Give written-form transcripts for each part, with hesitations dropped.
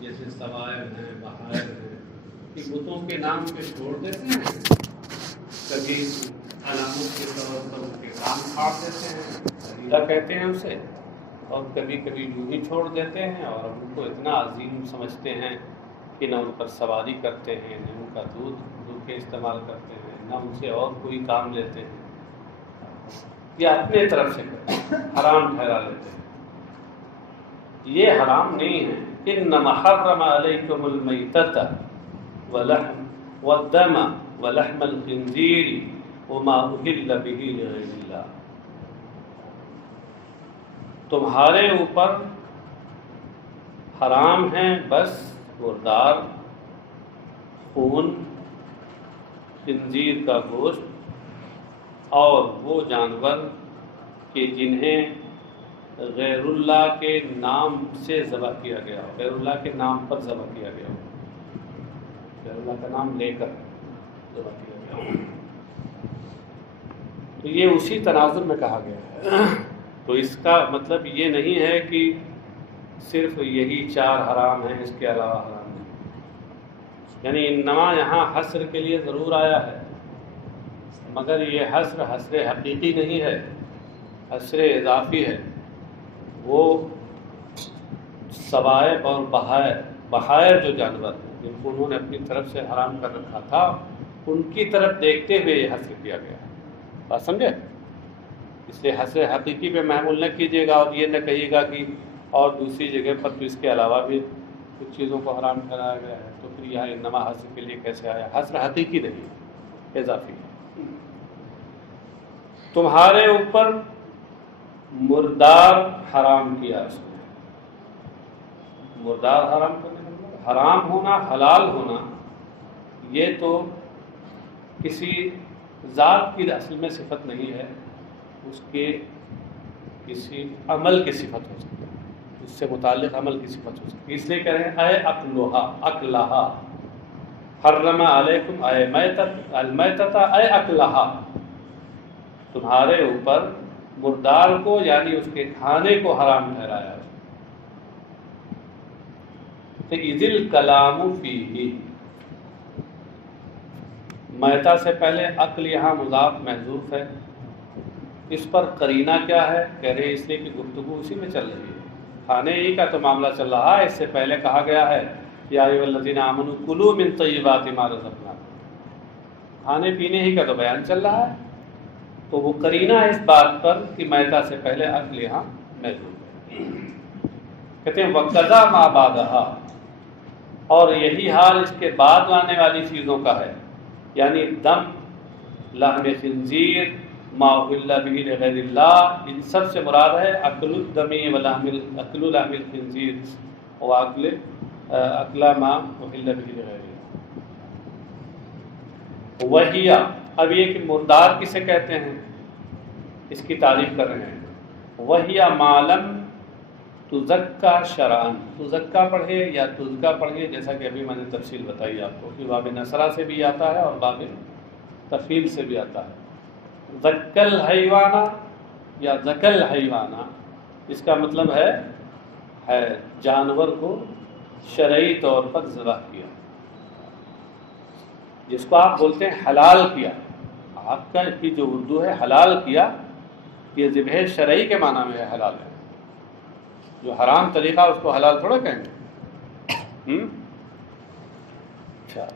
جیسے سوائب ہیں، بہائر ہیں، کہ بتوں کے نام پہ چھوڑ دیتے ہیں، کبھی علامت کے طور پر ان کے کام پھاڑ دیتے ہیں، عقیدہ کہتے ہیں اسے، اور کبھی کبھی یوں ہی چھوڑ دیتے ہیں اور ان کو اتنا عظیم سمجھتے ہیں کہ نہ ان پر سواری کرتے ہیں، نہ ان کا دودھ کے استعمال کرتے ہیں، نہ ان سے اور کوئی کام لیتے ہیں، یا اپنے طرف سے حرام ٹھہرا لیتے ہیں۔ یہ حرام نہیں ہے۔ انما حرم علیکم المیتۃ والدم ولحم الخنزیر وما اہل بہ لغیر اللہ، تمہارے اوپر حرام ہیں بس مردار، خون، خنزیر کا گوشت اور وہ جانور کہ جنہیں غیر اللہ کے نام سے ذبح کیا گیا ہو، غیر اللہ کے نام پر ذبح کیا گیا ہو، غیر اللہ کا نام لے کر ذبح کیا گیا ہو، تو یہ اسی تناظر میں کہا گیا ہے۔ تو اس کا مطلب یہ نہیں ہے کہ صرف یہی 4 حرام ہیں، اس کے علاوہ حرام نہیں، یعنی انما یہاں حصر کے لیے ضرور آیا ہے، مگر یہ حصر حقیقی نہیں ہے، حصر اضافی ہے۔ وہ سوائب اور بہائر جو جانور ہیں جن کو انہوں نے اپنی طرف سے حرام کر رکھا تھا، ان کی طرف دیکھتے ہوئے یہ حصر کیا گیا ہے۔ بات سمجھے؟ اس لیے حصر حقیقی پہ محمول نہ کیجیے گا اور یہ نہ کہیے گا کہ اور دوسری جگہ پر تو اس کے علاوہ بھی کچھ چیزوں کو حرام ٹھہرایا گیا ہے، تو پھر یہاں انما حصر کے لیے کیسے آیا؟ حصر حقیقی نہیں، اضافی ہے۔ تمہارے اوپر مردار حرام کیا اس نے، مردار حرام کرنے کا مطلب حرام ہونا، حلال ہونا، یہ تو کسی ذات کی اصل میں صفت نہیں ہے، اس کے کسی عمل کی صفت ہو سکتی ہے، اس سے متعلق عمل کی صفت ہو سکتی ہے۔ اس لیے کہہ رہے ہیں اے اکلہا، حرم علیکم اے المیتۃ اے اکلہا، تمہارے اوپر مردار کو یعنی اس کے کھانے کو حرام ٹھہرایا۔ اذ الکلام فیہ، میتہ سے پہلے عقل یہاں مضاف محذوف ہے، اس پر قرینہ کیا ہے؟ کہہ رہے اس لیے کہ گفتگو اسی میں چل رہی ہے، کھانے ہی کا تو معاملہ چل رہا ہے۔ اس سے پہلے کہا گیا ہے یا ایھا الذین آمنوا کلوا من طیبات ما رزقناکم، کھانے پینے ہی کا تو بیان چل رہا ہے، تو وہ قرینہ اس بات پر کہ میتہ سے پہلے عقل یہاں محذوف ہے۔ کہتے ہیں وَقَضَى مَا بَعْدَهَا، اور یہی حال اس کے بعد آنے والی چیزوں کا ہے، یعنی دم، لحم خنزیر، ما اہل بہ لغیر اللہ، ان سب سے مراد ہے اکل الدم اکل لحم الخنزیر و اکل ما اہل بہ لغیر اللہ۔ وہی، اب یہ کہ مردار کسے کہتے ہیں اس کی تعریف کر رہے ہیں۔ وہی معلم تزکا شرعاً، تزکا پڑھے یا تزکا پڑھے، جیسا کہ ابھی میں نے تفصیل بتائی آپ کو کہ باب نصرہ سے بھی آتا ہے اور باب تفعیل سے بھی آتا ہے۔ زکل حیوانہ یا زکل حیوانہ، اس کا مطلب ہے جانور کو شرعی طور پر ذبح کیا، جس کو آپ بولتے ہیں حلال کیا۔ آپ کا کی جو اردو ہے حلال کیا، یہ ذبح شرعی کے معنی میں ہے حلال ہے، جو حرام طریقہ اس کو حلال تھوڑا کہیں گے۔ اچھا،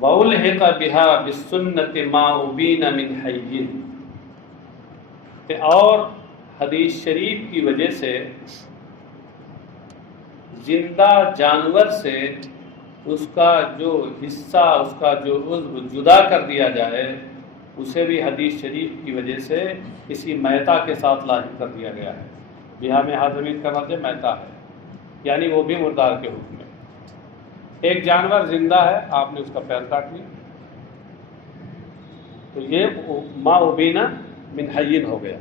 وَأُلْحِقَ بِهَا بِالسُّنَّةِ مَا أُبِينَ مِنْ حَيٍّ، اور حدیث شریف کی وجہ سے زندہ جانور سے اس کا جو حصہ، اس کا جو عضو جدا کر دیا جائے، اسے بھی حدیث شریف کی وجہ سے کسی میتہ کے ساتھ لاحق کر دیا گیا ہے۔ بہا میں حاضمین کا مطلب میتہ ہے، یعنی وہ بھی مردار کے حکم میں۔ ایک جانور زندہ ہے، آپ نے اس کا پیر کاٹ لیا، تو یہ ما ابین من حین ہو گیا،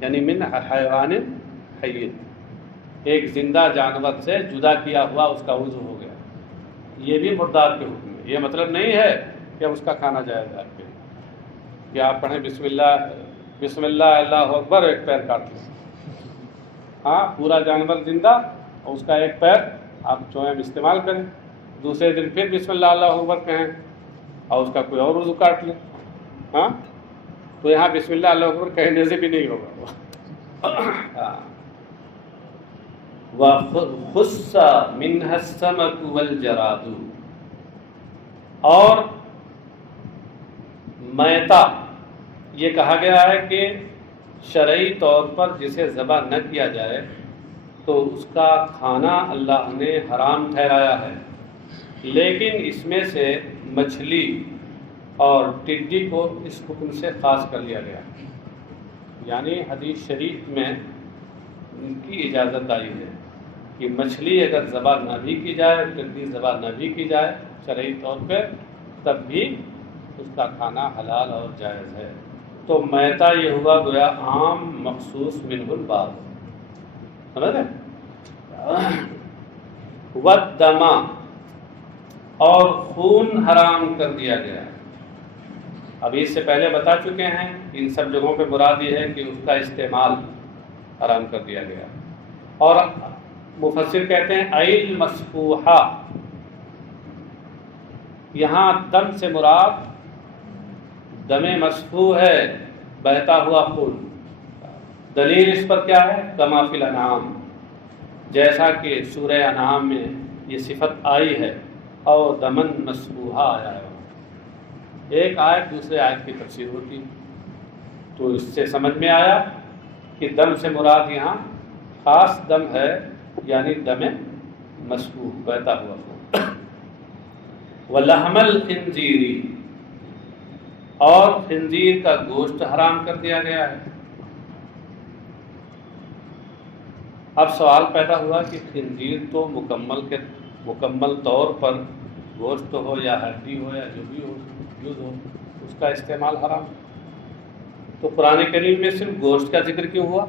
یعنی من حیوان حین، ایک زندہ جانور سے جدا کیا ہوا اس کا عضو ہو گیا، یہ بھی مردار کے حکم میں۔ یہ مطلب نہیں ہے کہ اس کا کھانا جائز ہے آپ کے، کہ آپ پڑھیں بسم اللہ اللہ اکبر، ایک پیر کاٹ لیں۔ ہاں، پورا جانور زندہ اور اس کا ایک پیر آپ چوہم استعمال کریں، دوسرے دن پھر بسم اللہ اللہ اکبر کہیں اور اس کا کوئی اور وضو کاٹ لیں، ہاں تو یہاں بسم اللہ اللہ اکبر کہنے سے بھی نہیں ہوگا۔ وَخُصَّ مِنْهَا السَّمَكُ وَالْجَرَادُ، اور میتہ یہ کہا گیا ہے کہ شرعی طور پر جسے ذبح نہ کیا جائے تو اس کا کھانا اللہ نے حرام ٹھہرایا ہے، لیکن اس میں سے مچھلی اور ٹڈی کو اس حکم سے خاص کر لیا گیا، یعنی حدیث شریف میں ان کی اجازت آئی ہے کہ مچھلی اگر ذبح نہ بھی کی جائے، ٹڈی ذبح نہ بھی کی جائے شرعی طور پہ، تب بھی اس کا کھانا حلال اور جائز ہے۔ تو میتہ یہ ہوا گویا عام مخصوص منہ الباب، سمجھ رہے؟ والدم، اور خون حرام کر دیا گیا۔ ابھی اس سے پہلے بتا چکے ہیں، ان سب جگہوں پہ مراد یہ ہے کہ اس کا استعمال حرام کر دیا گیا۔ اور مفسر کہتے ہیں ایل مسفوحہ، یہاں دم سے مراد دم مسفوح ہے، بہتا ہوا خون۔ دلیل اس پر کیا ہے؟ کما فی الانعام، جیسا کہ سورہ انعام میں یہ صفت آئی ہے، اور دمن مسفوحہ آیا ہے۔ ایک آیت دوسرے آیت کی تفسیر ہوتی، تو اس سے سمجھ میں آیا کہ دم سے مراد یہاں خاص دم ہے، یعنی دم مسفوح، بہتا ہوا خون۔ وَلَحْمَ الْخِنْزِيرِ، اور خنزیر کا گوشت حرام کر دیا گیا ہے۔ اب سوال پیدا ہوا کہ خنزیر تو مکمل طور پر گوشت ہو یا ہڈی ہو یا جو بھی ہو یوز ہو، اس کا استعمال حرام، تو قرآن کریم میں صرف گوشت کا ذکر کیوں ہوا؟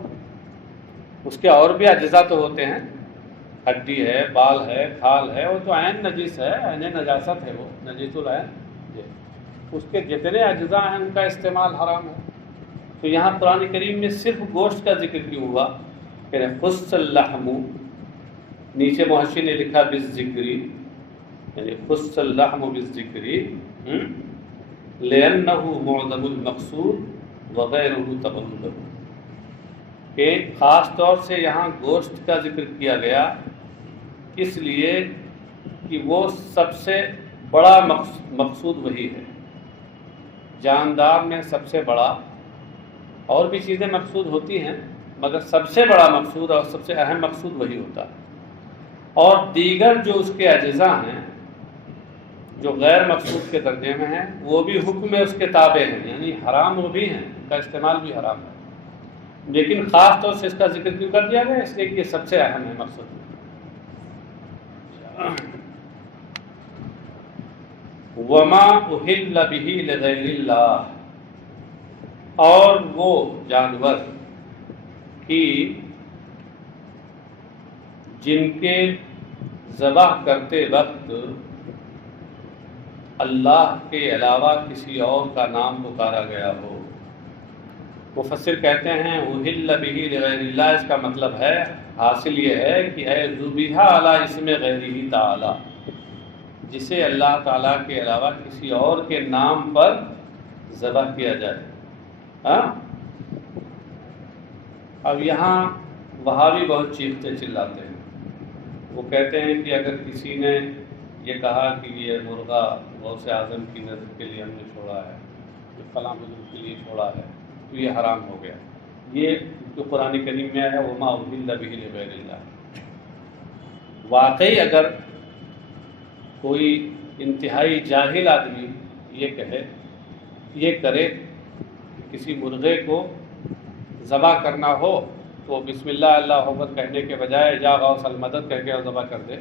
اس کے اور بھی اجزاء تو ہوتے ہیں، ہڈی ہے، بال ہے، کھال ہے، وہ تو عین نجس ہے، عین نجاست ہے، وہ نجس العین، اس کے جتنے اجزاء ہیں ان کا استعمال حرام ہے۔ تو یہاں قرآن کریم میں صرف گوشت کا ذکر کیوں ہوا؟ کہ خص اللحم، نیچے محشی نے لکھا بالذکری، یعنی خص اللحم بالذکری لأنہ معظم المقصود وغیرہ تبعہ، کہ خاص طور سے یہاں گوشت کا ذکر کیا گیا اس لیے کہ وہ سب سے بڑا مقصود وہی ہے، جاندار میں سب سے بڑا، اور بھی چیزیں مقصود ہوتی ہیں مگر سب سے بڑا مقصود اور سب سے اہم مقصود وہی ہوتا ہے، اور دیگر جو اس کے اجزاء ہیں جو غیر مقصود کے درجے میں ہیں وہ بھی حکم میں اس کے تابع ہیں، یعنی حرام وہ بھی ہیں، ان کا استعمال بھی حرام ہے، لیکن خاص طور سے اس کا ذکر کیوں کر دیا گیا؟ اس لیے کہ یہ سب سے اہم ہے مقصد۔ وما اہل بہ لغیر اللہ، اور وہ جانور کی جن کے ذبح کرتے وقت اللہ کے علاوہ کسی اور کا نام پکارا گیا ہو۔ مفسر کہتے ہیں اہل بہ لغیر اللہ، اس کا مطلب ہے، حاصل یہ ہے کہ اے ذبیح علی اسم غیرہ تعالی، جسے اللہ تعالیٰ کے علاوہ کسی اور کے نام پر ذبح کیا جائے۔ ہاں، اب یہاں وہابی بہت چیختے چلاتے ہیں، وہ کہتے ہیں کہ اگر کسی نے یہ کہا کہ یہ مرغہ غوث اعظم کی نظر کے لیے ہم نے چھوڑا ہے، یہ فلاں بزرگ کے لیے چھوڑا ہے، تو یہ حرام ہو گیا۔ یہ جو قرآن کریم میں ہے وما اہل بہ لغیر اللہ، واقعی اگر کوئی انتہائی جاہل آدمی یہ کرے کہ کسی مرغے کو ذبح کرنا ہو تو بسم اللہ اللہ اکبر کہنے کے بجائے یا غوث المدد کہہ کے اور ذبح کر دے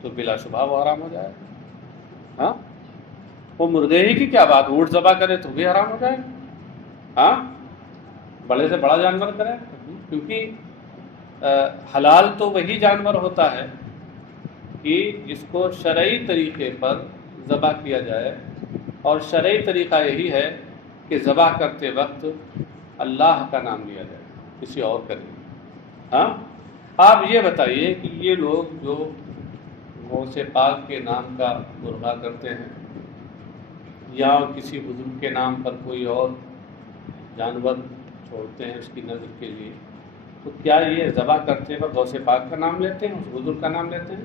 تو بلا شبہ وہ حرام ہو جائے۔ ہاں، وہ مرغے ہی کی کیا بات، اونٹ ذبح کرے تو بھی حرام ہو جائے۔ ہاں، بڑے سے بڑا جانور کرے، کیونکہ حلال تو وہی جانور ہوتا ہے کہ جس کو شرعی طریقے پر ذبح کیا جائے، اور شرعی طریقہ یہی ہے کہ ذبح کرتے وقت اللہ کا نام لیا جائے، کسی اور کا نہیں۔ ہاں، آپ یہ بتائیے کہ یہ لوگ جو غوث پاک کے نام کا مرغا کرتے ہیں یا کسی بزرگ کے نام پر کوئی اور جانور چھوڑتے ہیں اس کی نظر کے لیے، تو کیا یہ ذبح کرتے وقت غوث پاک کا نام لیتے ہیں، اس بزرگ کا نام لیتے ہیں؟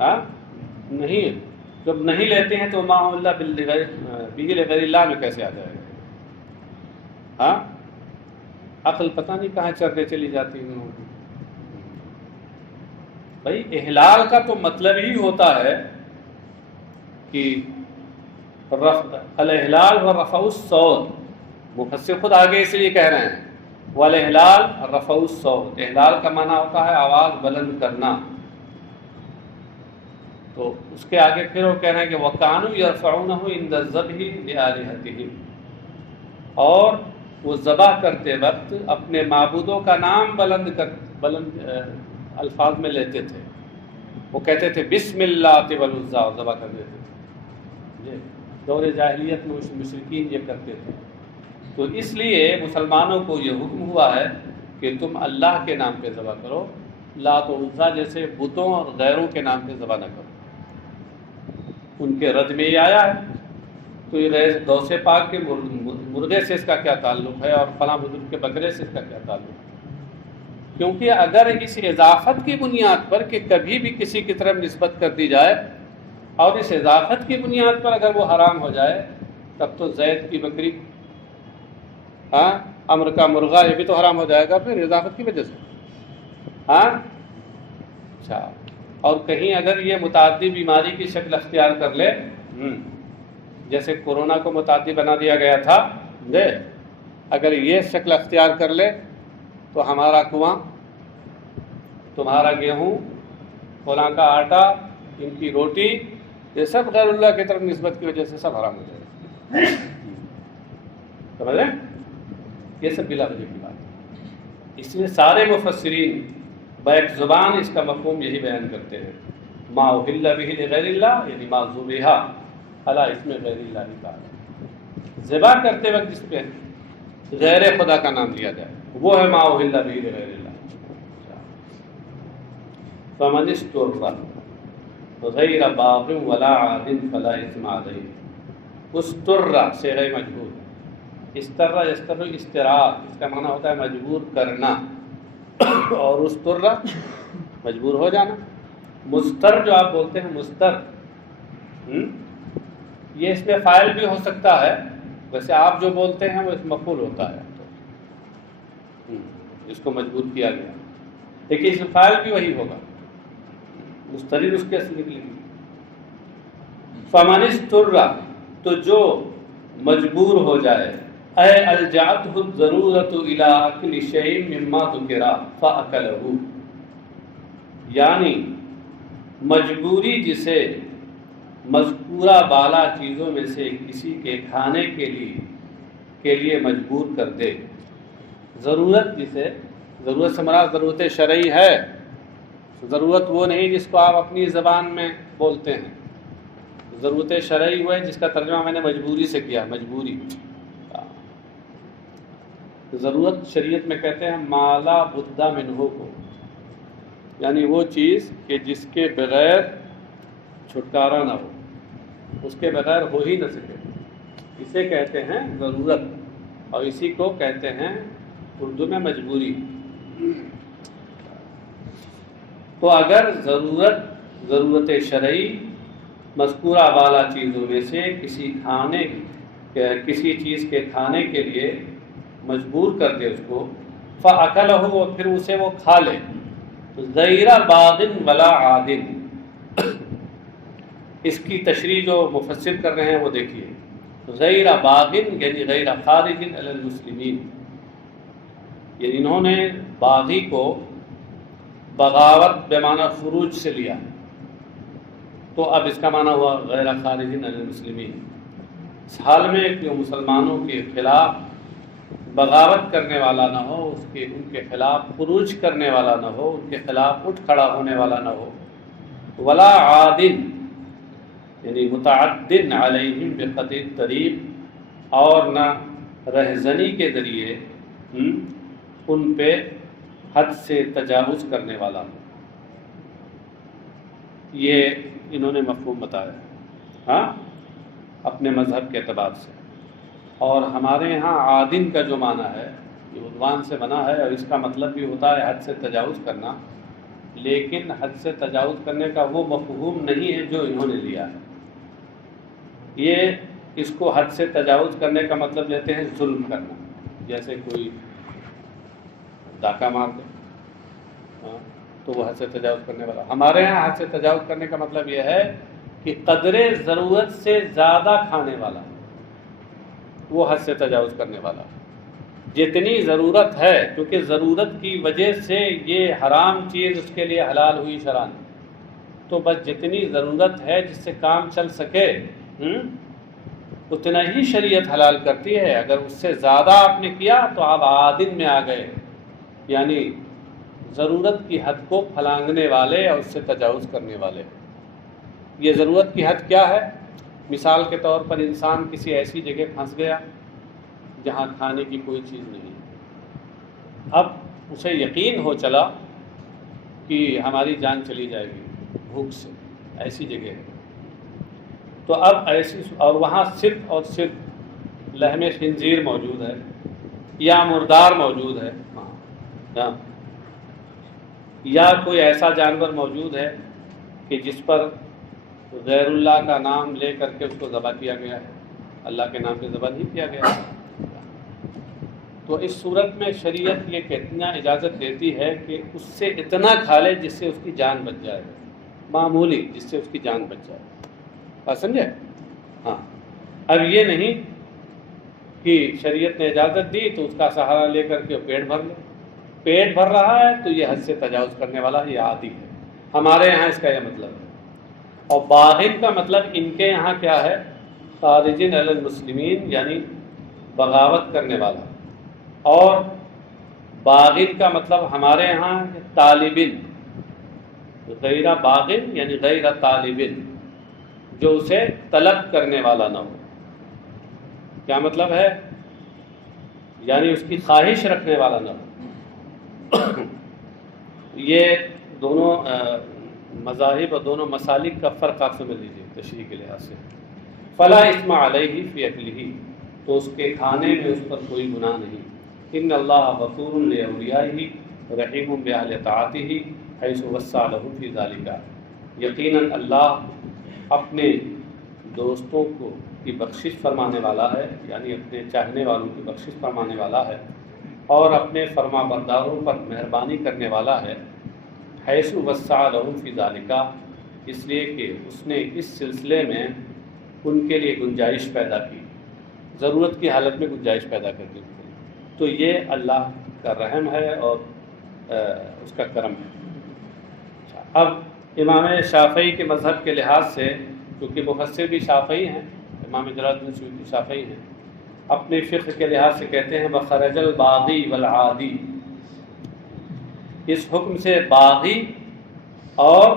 ہاں نہیں، جب نہیں لیتے ہیں تو ما اللہ بغیر غیر اللہ میں کیسے آ جائے گا؟ ہاں عقل پتہ نہیں کہاں چرنے چلی جاتی ہے انہوں کی۔ بھائی احلال کا تو مطلب ہی ہوتا ہے کہ الاحلال و رفع الصوت، مفسر خود آگے اس لیے کہہ رہے ہیں والاحلال رفع الصوت، احلال کا معنی ہوتا ہے آواز بلند کرنا۔ تو اس کے آگے پھر وہ کہہ رہے ہیں کہ وَكَانُوا يَرْفَعُونَهُ عِنْدَ الذَّبْحِ لِآلِهَتِهِمْ، اور وہ ذبح کرتے وقت اپنے معبودوں کا نام بلند الفاظ میں لیتے تھے، وہ کہتے تھے بسم اللہ والعزیٰ، اور ذبح کر دیتے تھے۔ دور جاہلیت میں مشرکین یہ کرتے تھے، تو اس لیے مسلمانوں کو یہ حکم ہوا ہے کہ تم اللہ کے نام پہ ذبح کرو، لات و عزیٰ جیسے بتوں اور غیروں کے نام پہ ذبح نہ کرو۔ ان کے رد میں یہ آیا ہے، تو یہ غوث پاک کے مرغے سے اس کا کیا تعلق ہے اور فلاں بزرگ کے بکرے سے اس کا کیا تعلق ہے؟ کیونکہ اگر اس اضافت کی بنیاد پر کہ کبھی بھی کسی کی طرف نسبت کر دی جائے اور اس اضافت کی بنیاد پر اگر وہ حرام ہو جائے، تب تو زید کی بکری، ہاں امر کا مرغا، یہ بھی تو حرام ہو جائے گا پھر اضافت کی وجہ سے۔ ہاں اچھا، اور کہیں اگر یہ متعدی بیماری کی شکل اختیار کر لے، جیسے کورونا کو متعدی بنا دیا گیا تھا، اگر یہ شکل اختیار کر لے تو ہمارا کنواں، تمہارا گیہوں، فلاں کا آٹا، ان کی روٹی، یہ سب غیر اللہ کی طرف نسبت کی وجہ سے سب حرام ہو جائے گا۔ سمجھ رہے ہیں؟ یہ سب بلا وجہ کی بات ہے۔ اس لیے سارے مفسرین بیک زبان اس کا مفہوم یہی بیان کرتے ہیں، ما احل بہ لغیر اللہ، یعنی ما ذبح علی اسم غیر اللہ کا، ذبح کرتے وقت جس پہ غیر خدا کا نام لیا جائے وہ ہے ما احل بہ لغیر اللہ۔ فمن استر غیر باغ ولا عاد فلا اثم علیہ۔ استر صیغہ مجبور، استر یستر استراء، اس کا معنی ہوتا ہے مجبور کرنا، اور استر مجبور ہو جانا۔ مستر جو آپ بولتے ہیں مستر، یہ اس میں فاعل بھی ہو سکتا ہے، ویسے آپ جو بولتے ہیں وہ اس مفعول ہوتا ہے، اس کو مجبور کیا گیا، لیکن اس میں فاعل بھی وہی ہوگا، مسترد اس کے اصل نکلے گی۔ فمن استر، تو جو مجبور ہو جائے، اے الجأتہ الضرورۃ الی اکل شیء مما ذکر فاکلہ، یعنی مجبوری جسے مذکورہ بالا چیزوں میں سے کسی کے کھانے کے لیے مجبور کر دے۔ ضرورت جسے، ضرورت سے مراد ضرورت شرعی ہے، ضرورت وہ نہیں جس کو آپ اپنی زبان میں بولتے ہیں، ضرورت شرعی وہ ہے جس کا ترجمہ میں نے مجبوری سے کیا، مجبوری۔ ضرورت شریعت میں کہتے ہیں مالا بدہ منہ کو، یعنی وہ چیز کہ جس کے بغیر چھٹکارا نہ ہو، اس کے بغیر ہو ہی نہ سکے، اسے کہتے ہیں ضرورت، اور اسی کو کہتے ہیں اردو میں مجبوری۔ تو اگر ضرورت شرعی مذکورہ والا چیزوں میں سے کسی چیز کے کھانے کے لیے مجبور کر دے اس کو، فَأَكَلَهُ، اور پھر اسے وہ کھا لے، غیر باغ ولا عاد، اس کی تشریح جو مفسر کر رہے ہیں وہ دیکھیے، غیر باغ یعنی غیر خارج علی المسلمین، یعنی انہوں نے باغی کو بغاوت بمعنی خروج سے لیا، تو اب اس کا معنی ہوا غیر خارج علی المسلمین، اس حال میں کہ وہ مسلمانوں کے خلاف بغاوت کرنے والا نہ ہو، ان کے خلاف خروج کرنے والا نہ ہو، ان کے خلاف اٹھ کھڑا ہونے والا نہ ہو، ولا عادن یعنی متعدن علیہم بقطع الطریق، اور نہ رہزنی کے ذریعے ان پہ حد سے تجاوز کرنے والا ہو۔ یہ انہوں نے مفہوم بتایا ہاں اپنے مذہب کے اعتبار سے. اور ہمارے یہاں عادن کا جو معنی ہے یہ عدوان سے بنا ہے، اور اس کا مطلب بھی ہوتا ہے حد سے تجاوز کرنا، لیکن حد سے تجاوز کرنے کا وہ مفہوم نہیں ہے جو انہوں نے لیا ہے. یہ اس کو حد سے تجاوز کرنے کا مطلب لیتے ہیں ظلم کرنا، جیسے کوئی ڈاکہ مار دے تو وہ حد سے تجاوز کرنے والا. ہمارے یہاں حد سے تجاوز کرنے کا مطلب یہ ہے کہ قدر ضرورت سے زیادہ کھانے والا وہ حد سے تجاوز کرنے والا. جتنی ضرورت ہے، کیونکہ ضرورت کی وجہ سے یہ حرام چیز اس کے لیے حلال ہوئی شرعاً، تو بس جتنی ضرورت ہے جس سے کام چل سکے اتنا ہی شریعت حلال کرتی ہے. اگر اس سے زیادہ آپ نے کیا تو آپ عادن میں آ گئے، یعنی ضرورت کی حد کو پھلانگنے والے اور اس سے تجاوز کرنے والے. یہ ضرورت کی حد کیا ہے؟ مثال کے طور پر انسان کسی ایسی جگہ پھنس گیا جہاں کھانے کی کوئی چیز نہیں، اب اسے یقین ہو چلا کہ ہماری جان چلی جائے گی بھوک سے، ایسی جگہ ہے. تو اب ایسی، اور وہاں صرف اور صرف لحم خنزیر موجود ہے یا مردار موجود ہے یا کوئی ایسا جانور موجود ہے کہ جس پر غیر اللہ کا نام لے کر کے اس کو ذبح کیا گیا ہے، اللہ کے نام پہ ذبح نہیں کیا گیا. تو اس صورت میں شریعت یہ کتنا اجازت دیتی ہے کہ اس سے اتنا کھا لے جس سے اس کی جان بچ جائے، معمولی جس سے اس کی جان بچ جائے. بات سمجھے؟ ہاں. اب یہ نہیں کہ شریعت نے اجازت دی تو اس کا سہارا لے کر کے پیٹ بھر لے. پیٹ بھر رہا ہے تو یہ حد سے تجاوز کرنے والا یہ عادی ہے. ہمارے یہاں اس کا یہ مطلب ہے. اور باغن کا مطلب ان کے یہاں کیا ہے؟ خارجین علی المسلمین، یعنی بغاوت کرنے والا. اور باغن کا مطلب ہمارے یہاں طالبن، غیر باغن یعنی غیر طالبن، جو اسے طلب کرنے والا نہ ہو. کیا مطلب ہے؟ یعنی اس کی خواہش رکھنے والا نہ ہو. یہ دونوں مذاہب اور دونوں مسالک کا فرق آپ سمجھ لیجیے تشریح کے لحاظ سے. فلا اثم علیہ فی اکلہ، تو اس کے کھانے میں اس پر کوئی گناہ نہیں. ان اللہ غفور لاولیائہ رحیم باہل طاعتہ حیث وسع لہ فی ذلک. یقیناً اللہ اپنے دوستوں کو کی بخشش فرمانے والا ہے، یعنی اپنے چاہنے والوں کی بخشش فرمانے والا ہے، اور اپنے فرما برداروں پر مہربانی کرنے والا ہے. حیث وسع لہ فی ذلک، اس لیے کہ اس نے اس سلسلے میں ان کے لیے گنجائش پیدا کی، ضرورت کی حالت میں گنجائش پیدا کر دی. تو یہ اللہ کا رحم ہے اور اس کا کرم ہے. اب امام شافعی کے مذہب کے لحاظ سے، کیونکہ مفسر بھی شافعی ہیں، امام جلال الدین سیوطی شافعی ہیں، اپنے فقہ کے لحاظ سے کہتے ہیں بخرج الباغی والعادی. اس حکم سے باغی اور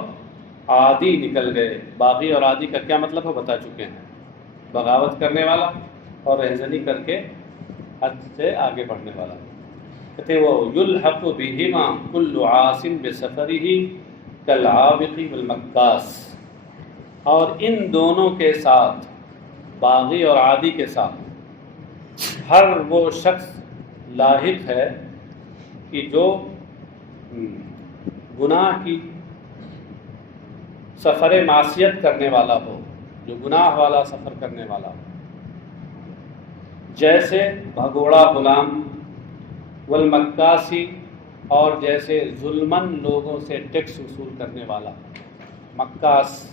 عادی نکل گئے. باغی اور عادی کا کیا مطلب ہے بتا چکے ہیں، بغاوت کرنے والا اور رہزنی کر کے حد سے آگے بڑھنے والا. کہتے ہیں وہ یلحق بہما کل عاص بسفرہ کالعابق والمکاس. اور ان دونوں کے ساتھ، باغی اور عادی کے ساتھ، ہر وہ شخص لاحق ہے کہ جو گناہ کی سفر معصیت کرنے والا ہو، جو گناہ والا سفر کرنے والا ہو، جیسے بھگوڑا غلام، والمکاسی، اور جیسے ظلمن لوگوں سے ٹیکس وصول کرنے والا. مکاس،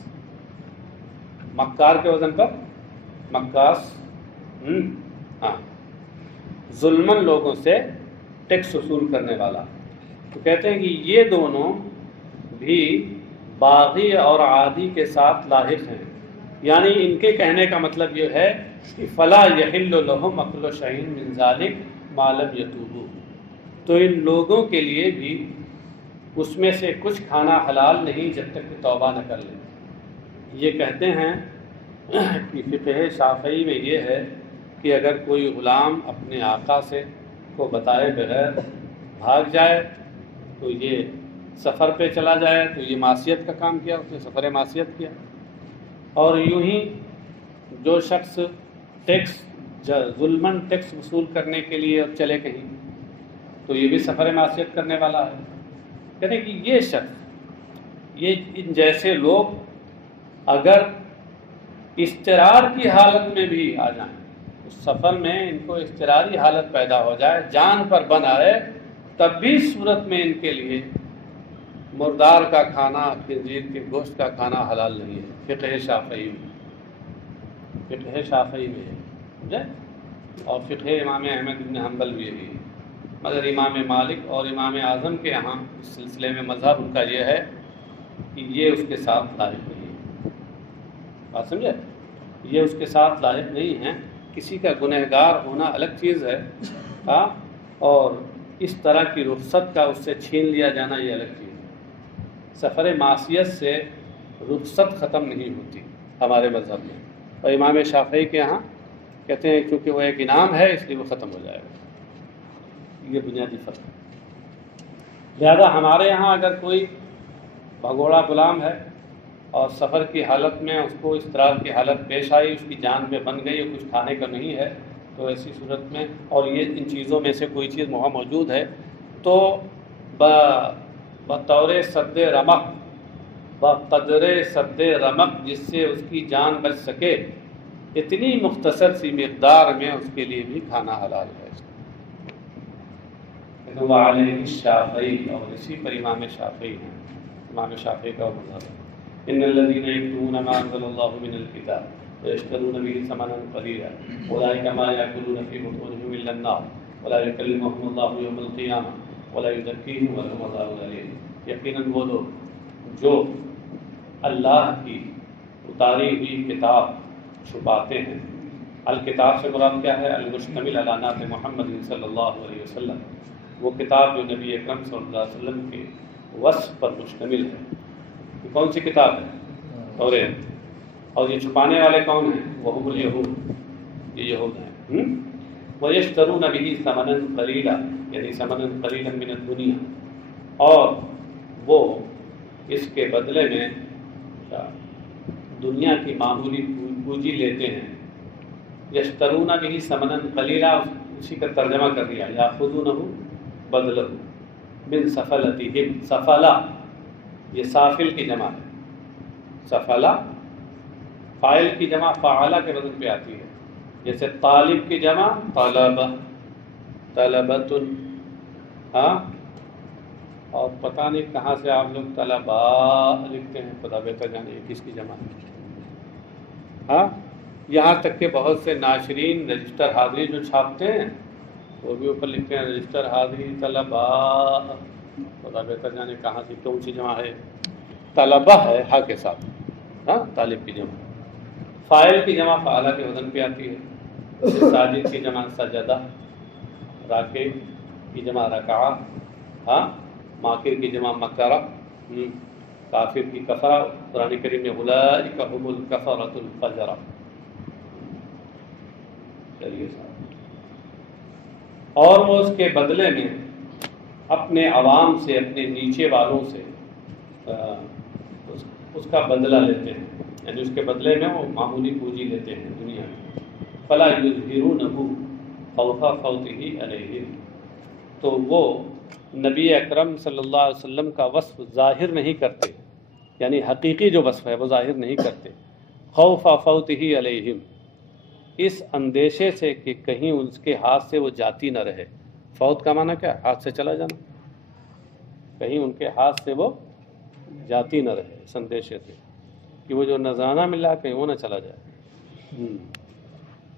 مکار کے وزن پر مکاس، ہاں، ظلمن لوگوں سے ٹیکس وصول کرنے والا. تو کہتے ہیں کہ یہ دونوں بھی باغی اور عادی کے ساتھ لاحق ہیں. یعنی ان کے کہنے کا مطلب یہ ہے کہ فلا یحل لہم اکل شیء من ذلک ما لم یتوبوا. تو ان لوگوں کے لیے بھی اس میں سے کچھ کھانا حلال نہیں جب تک کہ توبہ نہ کر لیں. یہ کہتے ہیں کہ فقہ شافعی میں یہ ہے کہ اگر کوئی غلام اپنے آقا سے کو بتائے بغیر بھاگ جائے تو یہ سفر پہ چلا جائے تو یہ معصیت کا کام کیا، اس نے سفر معصیت کیا۔ اور یوں ہی جو شخص ٹیکس ظلماً ٹیکس وصول کرنے کے لیے اب چلے کہیں تو یہ بھی سفر معصیت کرنے والا ہے۔ کہتے ہیں کہ یہ شخص، یہ ان جیسے لوگ اگر اضطرار کی حالت میں بھی آ جائیں، اس سفر میں ان کو اضطراری حالت پیدا ہو جائے، جان پر بن آئے، تب بھی صورت میں ان کے لیے مردار کا کھانا، خنزیر کے گوشت کا کھانا حلال نہیں ہے۔ فقہ شافعی میں ہے، سمجھے؟ اور فقہ امام احمد بن حنبل بھی یہی ہے، مگر امام مالک اور امام اعظم کے یہاں اس سلسلے میں مذہب ان کا یہ ہے کہ یہ اس کے ساتھ لاحق نہیں ہے۔ بات سمجھے؟ یہ اس کے ساتھ لاحق نہیں ہے۔ کسی کا گنہگار ہونا الگ چیز ہے، ہاں، اور اس طرح کی رخصت کا اس سے چھین لیا جانا یہ الگ چیز ہے۔ سفر معصیت سے رخصت ختم نہیں ہوتی ہمارے مذہب میں، اور امام شافعی کے یہاں کہتے ہیں چونکہ وہ ایک انعام ہے اس لیے وہ ختم ہو جائے گا۔ یہ بنیادی فرق ہے۔ لہذا ہمارے یہاں اگر کوئی بھگوڑا غلام ہے اور سفر کی حالت میں اس کو اضطرار کی حالت پیش آئی، اس کی جان میں بن گئی اور کچھ کھانے کا نہیں ہے، تو ایسی صورت میں، اور یہ ان چیزوں میں سے کوئی چیز وہاں موجود ہے، تو بطور سد رمق، بقدر سد رمق، جس سے اس کی جان بچ سکے، اتنی مختصر سی مقدار میں اس کے لیے بھی کھانا حلال ہے۔ وعلیہ الشافعی، اور اسی پر امام شافعی ہیں، امام شافعی کا مذہب ہے۔ ان الذين يكتمون ما انزل الله من الكتاب ويشترون به ثمنا قليلا اولئك ما ياكلون في بطونهم الا النار ولا يكلمهم الله يوم القيامه ولا يزكيهم ولهم عذاب اليم۔ یقیناً وہ لوگ جو اللہ کی اتاری ہوئی کتاب چھپاتے ہیں، الکتاب سے مراد کیا ہے؟ المشتمل علی نعت محمد صلی اللہ علیہ وسلم، وہ کتاب جو نبی اکرم صلی اللہ علیہ وسلم کے وصف پر مشتمل ہے۔ یہ کون سی کتاب ہے؟ توریت۔ اور یہ چھپانے والے کون ہیں؟ وہم الیہود، یہ یہود ہیں۔ وَيَشْتَرُونَ بِهِ ثَمَنًا قَلِيلًا، یعنی ثَمَنًا قَلِيلًا مِنَ الدُّنْيَا، اور وہ اس کے بدلے میں دنیا کی معمولی پونجی لیتے ہیں۔ یشترون به ثمنا قلیلا، اسی کا ترجمہ کر دیا، یاخذونہ بدلہ من سفلتہم۔ سفلہ یہ سافل کی جمع ہے، سفلہ فاعل کی جمع فعلہ کے وزن پہ آتی ہے، جیسے طالب کی جمع طلبہ، طلبۃ، ہاں، اور پتہ نہیں کہاں سے آپ لوگ طلبا لکھتے ہیں، خدا بہتر جانے یہ کس کی جمع ہے۔ ہاں، یہاں تک کہ بہت سے ناشرین رجسٹر حاضری جو چھاپتے ہیں وہ بھی اوپر لکھتے ہیں رجسٹر حاضری طلبا، خدا بہتر جانے کہاں سے کون سی جمع ہے۔ طلبہ ہے ہا کے ساتھ، ہاں، طالب کی جمع، فاعل کی جمع فعلہ کے وزن پہ آتی ہے، ساجد کی جمع سجدہ، راکع کی جمع رکعہ، ہاں، ماکر کی جمع مکرہ، کافر کی کفرہ۔ قرآن کریم میں اولئک هم الکفرۃ الفجرہ۔ چلیے صاحب، اور وہ اس کے بدلے میں اپنے عوام سے، اپنے نیچے والوں سے اس کا بدلہ لیتے ہیں، یعنی اس کے بدلے میں وہ معمولی پونجی لیتے ہیں دنیا میں۔ فلا یظہرونہ خوف فوتہ علیہم، تو وہ نبی اکرم صلی اللہ علیہ وسلم کا وصف ظاہر نہیں کرتے، یعنی حقیقی جو وصف ہے وہ ظاہر نہیں کرتے، خوف فوتہ علیہم، اس اندیشے سے کہ کہیں اس کے ہاتھ سے وہ جاتی نہ رہے۔ فوت کا معنی کیا؟ ہاتھ سے چلا جانا، کہیں ان کے ہاتھ سے وہ جاتی نہ رہے، اس اندیشے سے کہ وہ جو نذرانہ ملا کہیں وہ نہ چلا جائے،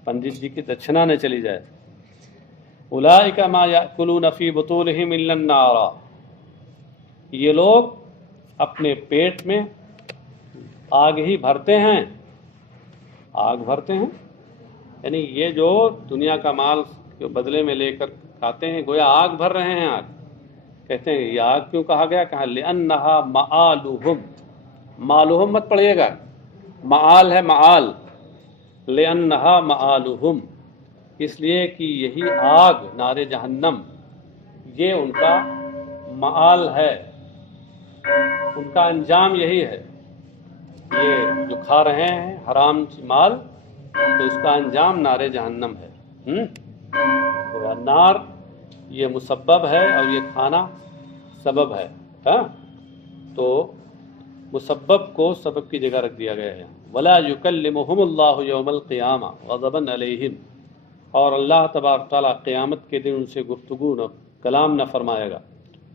پنڈت جی کی دچھنا نہ چلی جائے۔ اولئک ما یأکلون فی بطونہم الا النار، یہ لوگ اپنے پیٹ میں آگ ہی بھرتے ہیں، آگ بھرتے ہیں، یعنی یہ جو دنیا کا مال کے بدلے میں لے کر کھاتے ہیں گویا آگ بھر رہے ہیں۔ آگ کہتے ہیں یہ آگ کیوں کہا گیا؟ کہا لأنہا مآلہم، مالہم مت پڑھیے گا، معال ہے معال، لأنہا مآلہم، اس لیے کہ یہی آگ نار جہنم یہ ان کا معال ہے، ان کا انجام یہی ہے، یہ جو کھا رہے ہیں حرام مال تو اس کا انجام نار جہنم ہے۔ تو نار یہ مسبب ہے اور یہ کھانا سبب ہے، ہاں؟ تو مسبب کو سبب کی جگہ رکھ دیا گیا ہے۔ ولا یکلمہم اللہ یوم القیامہ غضبا علیہم، اور اللہ تبارک تعالیٰ قیامت کے دن ان سے گفتگو نہ کلام نہ فرمائے گا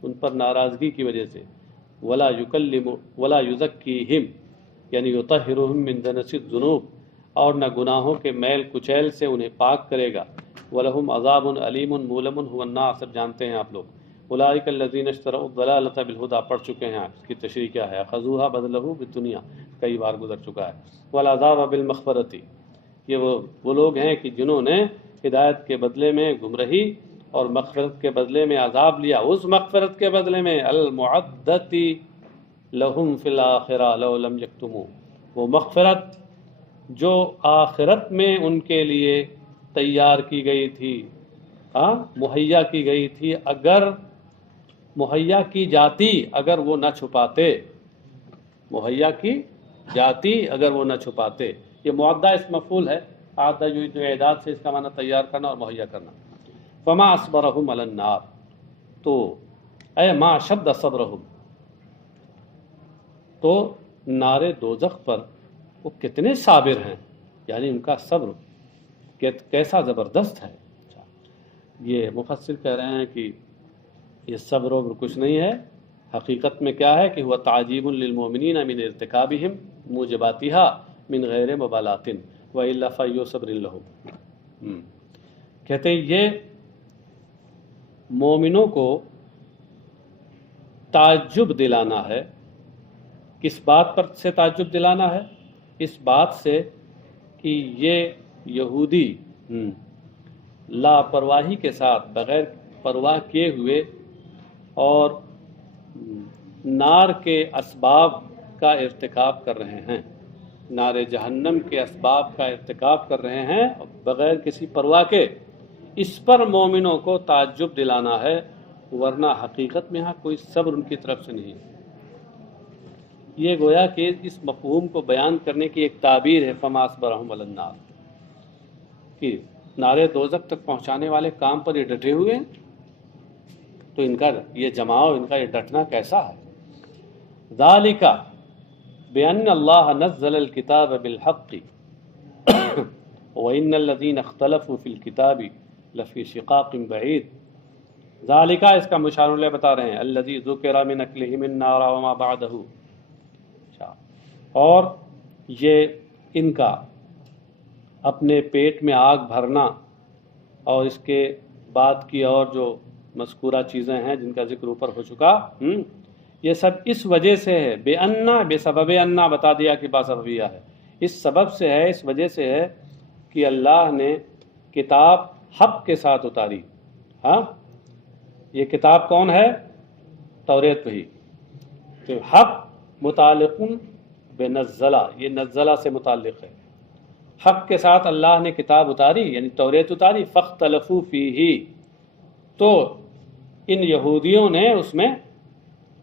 ان پر ناراضگی کی وجہ سے۔ ولا یزکیہم یعنی یطہرہم من دنس الذنوب، اور نہ گناہوں کے میل کچیل سے انہیں پاک کرے گا۔ وَلَهُمْ عَذَابٌ عَلِيمٌ مُؤْلَمٌ هُوَ النَّارُ، سب جانتے ہیں آپ لوگ۔ اولئک الذین اشتروا الضلالۃ بالہدیٰ پڑھ چکے ہیں، اس کی تشریح کیا ہے؟ اخذوها بدلہ بالدنیا، کئی بار گزر چکا ہے۔ والعذاب بالمغفرۃ، یہ وہ لوگ ہیں کہ جنہوں نے ہدایت کے بدلے میں گمراہی اور مغفرت کے بدلے میں عذاب لیا، اس مغفرت کے بدلے میں المعدۃ لہم فی الآخرہ لو لم یکتموا، وہ مغفرت جو آخرت میں ان کے لیے تیار کی گئی تھی، مہیا کی گئی تھی، اگر مہیا کی جاتی اگر وہ نہ چھپاتے، مہیا کی جاتی اگر وہ نہ چھپاتے۔ یہ معدہ اس مفعول ہے، آتا جو اعداد سے اس کا معنی تیار کرنا اور مہیا کرنا۔ فما اصبرہم علی النار، تو اے ما شد صبرہم، تو نار دوزخ پر وہ کتنے صابر ہیں، یعنی ان کا صبر کیسا زبردست ہے۔ یہ مفسر کہہ رہے ہیں کہ یہ صبر و کچھ نہیں ہے، حقیقت میں کیا ہے کہ ہوا تعجیب للمؤمنین من ارتکابہم موجباتها من غیر مبالات والا فیو صبر لہم۔ کہتے ہیں یہ مومنوں کو تعجب دلانا ہے۔ کس بات پر سے تعجب دلانا ہے؟ اس بات سے کہ یہ یہودی لاپرواہی کے ساتھ بغیر پرواہ کیے ہوئے اور نار کے اسباب کا ارتکاب کر رہے ہیں، نار جہنم کے اسباب کا ارتکاب کر رہے ہیں بغیر کسی پرواہ کے، اس پر مومنوں کو تعجب دلانا ہے، ورنہ حقیقت میں یہاں کوئی صبر ان کی طرف سے نہیں۔ یہ گویا کہ اس مفہوم کو بیان کرنے کی ایک تعبیر ہے، فما اصبرہم علی النار، کہ نار دوزخ تک پہنچانے والے کام پر یہ ڈٹے ہوئے ہیں، تو ان کا یہ جماؤ، ان کا یہ ڈٹنا کیسا ہے؟ ذالک بأن اللہ نزل الکتاب بالحق وإن الذین اختلفوا فی الکتاب لفی شقاق بعید۔ ذالک اس کا مشار الیہ بتا رہے ہیں، الذی ذکر من اکلہم النار وما بعدہ، اور یہ ان کا اپنے پیٹ میں آگ بھرنا اور اس کے بعد کی اور جو مذکورہ چیزیں ہیں جن کا ذکر اوپر ہو چکا، یہ سب اس وجہ سے ہے، بے انا، بے سبب انا بتا دیا کہ باسببیہ ہے، اس سبب سے ہے، اس وجہ سے ہے کہ اللہ نے کتاب حق کے ساتھ اتاری۔ ہاں، یہ کتاب کون ہے؟ توریت وحی، تو حق متعلق بنزلہ، یہ نزلہ سے متعلق ہے، حق کے ساتھ اللہ نے کتاب اتاری یعنی توریت اتاری، فاختلفوا فیہ، تو ان یہودیوں نے اس میں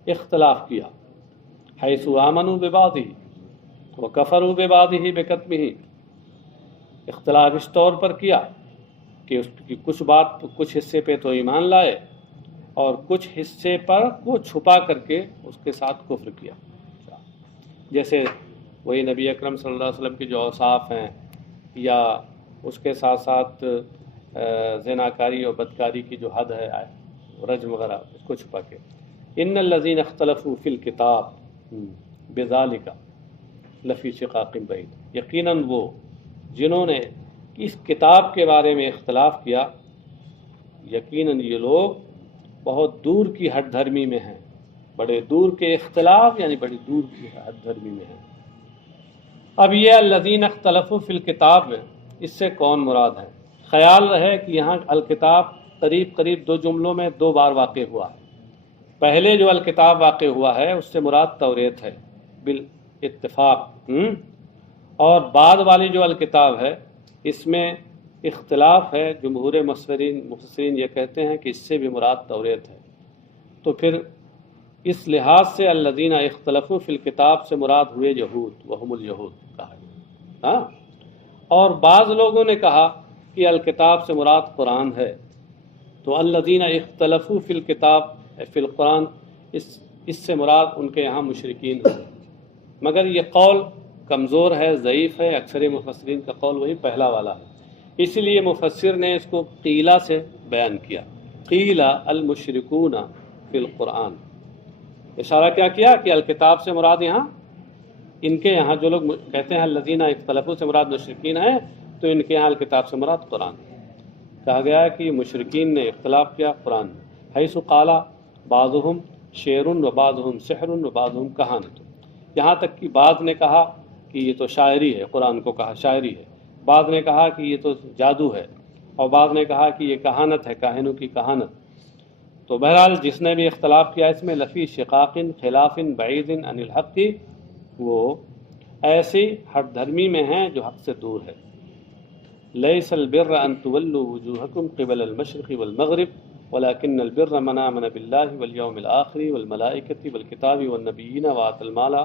اختلاف کیا، حیث آمنوا ببعضہ وکفروا ببعضہ بکتمہ، اختلاف اس طور پر کیا کہ اس کی کچھ حصے پہ تو ایمان لائے اور کچھ حصے پر کو چھپا کر کے اس کے ساتھ کفر کیا۔ جیسے وہی نبی اکرم صلی اللہ علیہ وسلم کی جو اوصاف ہیں، یا اس کے ساتھ ساتھ زناکاری اور بدکاری کی جو حد ہے، رجم وغیرہ، اس کو چھپا کے۔ ان الذین اختلفوا فی الکتاب بذالک لفی شقاق بعید، یقیناً وہ جنہوں نے اس کتاب کے بارے میں اختلاف کیا، یقیناً یہ لوگ بہت دور کی ہٹ دھرمی میں ہیں، بڑے دور کے اختلاف یعنی بڑی دور کی ہٹ دھرمی میں ہیں۔ اب یہ الذین اختلفوا فی الکتاب، اس سے کون مراد ہے؟ خیال رہے کہ یہاں الکتاب قریب دو جملوں میں دو بار واقع ہوا ہے۔ پہلے جو الکتاب واقع ہوا ہے اس سے مراد توریت ہے بالاتفاق، اور بعد والی جو الکتاب ہے اس میں اختلاف ہے، جمہور مفسرین یہ کہتے ہیں کہ اس سے بھی مراد توریت ہے۔ تو پھر اس لحاظ سے الذین اختلفوا فی الکتاب سے مراد ہوئے یہود، وہم الیہود کہا ہے، ہاں۔ اور بعض لوگوں نے کہا کہ الکتاب سے مراد قرآن ہے، تو الذین اختلفوا فی الکتاب فی القرآن اس سے مراد ان کے یہاں مشرکین ہیں، مگر یہ قول کمزور ہے، ضعیف ہے، اکثر مفسرین کا قول وہی پہلا والا ہے، اسی لیے مفسر نے اس کو قیلہ سے بیان کیا، قیلہ المشرکون فی القرآن، اشارہ کیا کیا کہ الکتاب سے مراد یہاں ان کے یہاں جو لوگ کہتے ہیں الذین اختلفوا سے مراد مشرکین ہیں، تو ان کے یہاں الکتاب سے مراد قرآن کہا گیا ہے کہ مشرکین نے اختلاف کیا قرآن میں، حیث قال بعضهم شعر و بعضهم سحر و بعضهم کہانت، یہاں تک کہ بعض نے کہا کہ یہ تو شاعری ہے، قرآن کو کہا شاعری ہے، بعض نے کہا کہ یہ تو جادو ہے، اور بعض نے کہا کہ یہ کہانت ہے، کاہنوں کی کہانت۔ تو بہرحال جس نے بھی اختلاف کیا اس میں لفی شقاق خلاف بعید عن الحق، وہ ایسی ہٹ دھرمی میں ہیں جو حق سے دور ہے۔ لیس البر ان تولوا وجوہکم قبل المشرق والمغرب ولكن البر من آمن بالله واليوم الآخر والملائكة والكتاب والنبيين وآتى المال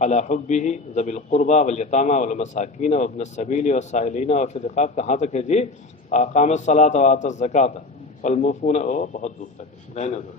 على حبه ذوي القربى واليتامى والمساكين وابن السبيل والسائلين وفي الرقاب، کہاں تک ہے جی؟ اقام الصلاة وآتى الزکاة والموفون، بہت دور تک رہنے دو۔